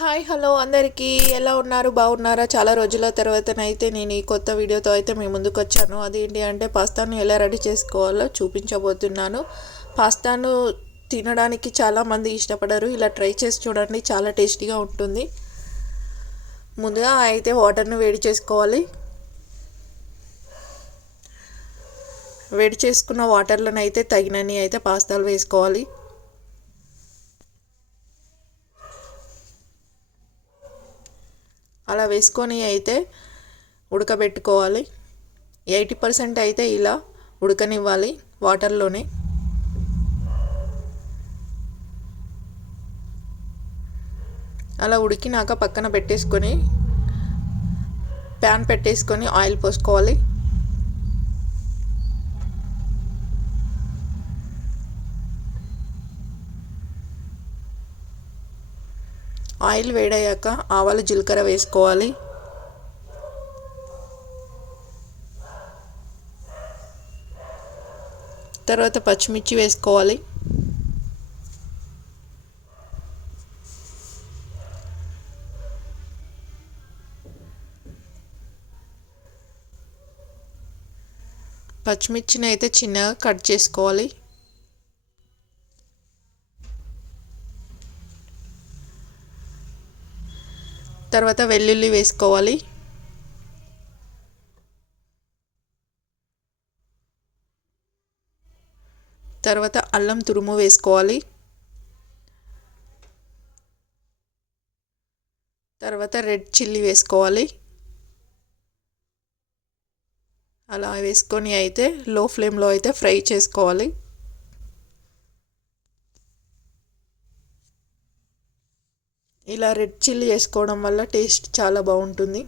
Hi hello అందరికీ. ఎలా ఉన్నారు? బాగున్నారా? చాలా రోజుల తర్వాతనైతే నేను ఈ కొత్త వీడియోతో అయితే మీ ముందుకు వచ్చాను అదేంటి అంటే పాస్తాను ఎలా రెడీ చేసుకోవాలో చూపించబోతున్నాను. పాస్తాను తినడానికి చాలామంది ఇష్టపడరు. ఇలా ట్రై చేసి చూడండి చాలా టేస్టీగా ఉంటుంది. ముందుగా అయితే వాటర్ను వేడి చేసుకోవాలి. వేడి చేసుకున్న వాటర్లను అయితే తగినన్ని అయితే పాస్తాలు వేసుకోవాలి. అలా వేసుకొని అయితే ఉడకబెట్టుకోవాలి. ఎయిటీ పర్సెంట్ అయితే ఇలా ఉడకనివ్వాలి వాటర్లోనే. అలా ఉడికినాక పక్కన పెట్టేసుకొని ప్యాన్ పెట్టేసుకొని ఆయిల్ పోసుకోవాలి. ఆయిల్ వేడయ్యాక ఆవాలు జీలకర్ర వేసుకోవాలి. తర్వాత పచ్చిమిర్చి వేసుకోవాలి. పచ్చిమిర్చిని అయితే చిన్నగా కట్ చేసుకోవాలి. తర్వాత వెల్లుల్లి వేసుకోవాలి. తర్వాత అల్లం తురుము వేసుకోవాలి. తర్వాత రెడ్ చిల్లీ వేసుకోవాలి. అలా వేసుకొని అయితే లో ఫ్లేమ్లో అయితే ఫ్రై చేసుకోవాలి. ఇలా రెడ్ చిల్లీ వేసుకోవడం వల్ల టేస్ట్ చాలా బాగుంటుంది.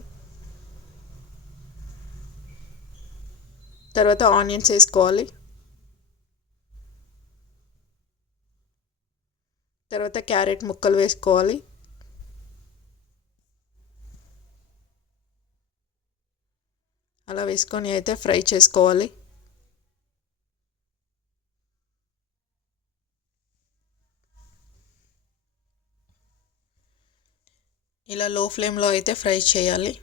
తర్వాత ఆనియన్స్ వేసుకోవాలి. తర్వాత క్యారెట్ ముక్కలు వేసుకోవాలి. అలా వేసుకొని అయితే ఫ్రై చేసుకోవాలి. ఇలా లో ఫ్లేమ్లో అయితే ఫ్రై చేయాలి.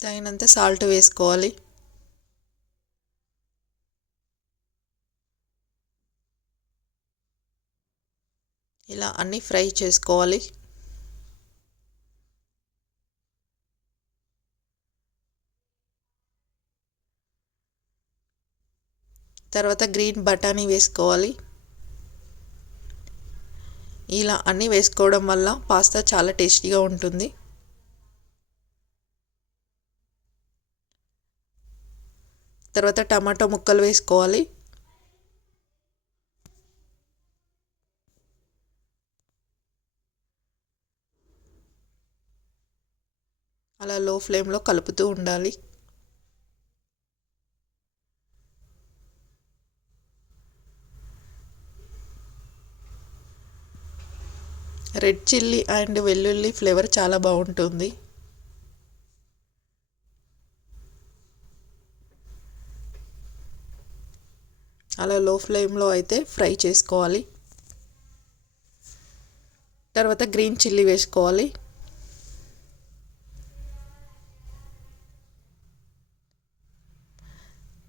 తగినంత సాల్ట్ వేసుకోవాలి. ఇలా అన్నీ ఫ్రై చేసుకోవాలి. తర్వాత గ్రీన్ బఠానీ వేసుకోవాలి. ఇలా అన్నీ వేసుకోవడం వల్ల పాస్తా చాలా టేస్టీగా ఉంటుంది. తర్వాత టమాటో ముక్కలు వేసుకోవాలి. అలా లో ఫ్లేమ్లో కలుపుతూ ఉండాలి. రెడ్ చిల్లీ అండ్ వెల్లుల్లి ఫ్లేవర్ చాలా బాగుంటుంది. అలా లో ఫ్లేమ్లో అయితే ఫ్రై చేసుకోవాలి. తర్వాత గ్రీన్ చిల్లీ వేసుకోవాలి.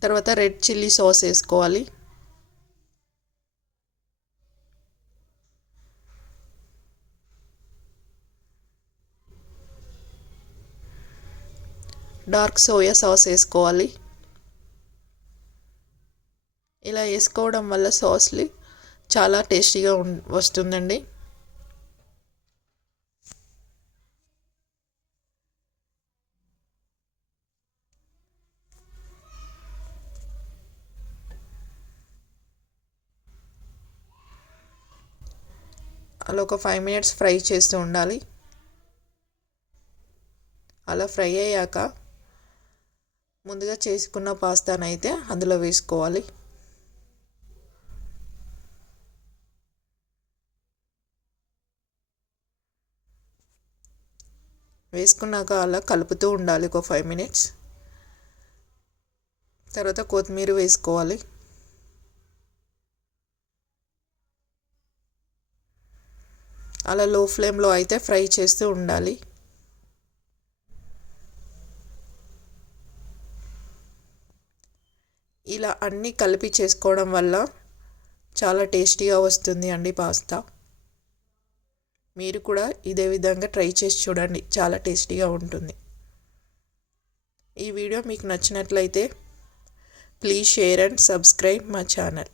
తర్వాత రెడ్ చిల్లీ సాస్ వేసుకోవాలి. డార్క్ సోయా సాస్ వేసుకోవాలి. ఇలా వేసుకోవడం వల్ల సాస్లు చాలా టేస్టీగా వస్తుందండి. అలా ఒక ఫైవ్ మినిట్స్ ఫ్రై చేస్తూ ఉండాలి. అలా ఫ్రై అయ్యాక ముందుగా చేసుకున్న పాస్తానైతే అందులో వేసుకోవాలి. వేసుకున్నాక అలా కలుపుతూ ఉండాలి ఒక ఫైవ్ మినిట్స్ తర్వాత కొత్తిమీర వేసుకోవాలి. అలా లో ఫ్లేమ్లో అయితే ఫ్రై చేస్తూ ఉండాలి. ఇలా అన్నీ కలిపి చేసుకోవడం వల్ల చాలా టేస్టీగా వస్తుంది అండి పాస్తా. మీరు కూడా ఇదే విధంగా ట్రై చేసి చూడండి. చాలా టేస్టీగా ఉంటుంది. ఈ వీడియో మీకు నచ్చినట్లయితే ప్లీజ్ షేర్ అండ్ సబ్స్క్రైబ్ మా ఛానల్.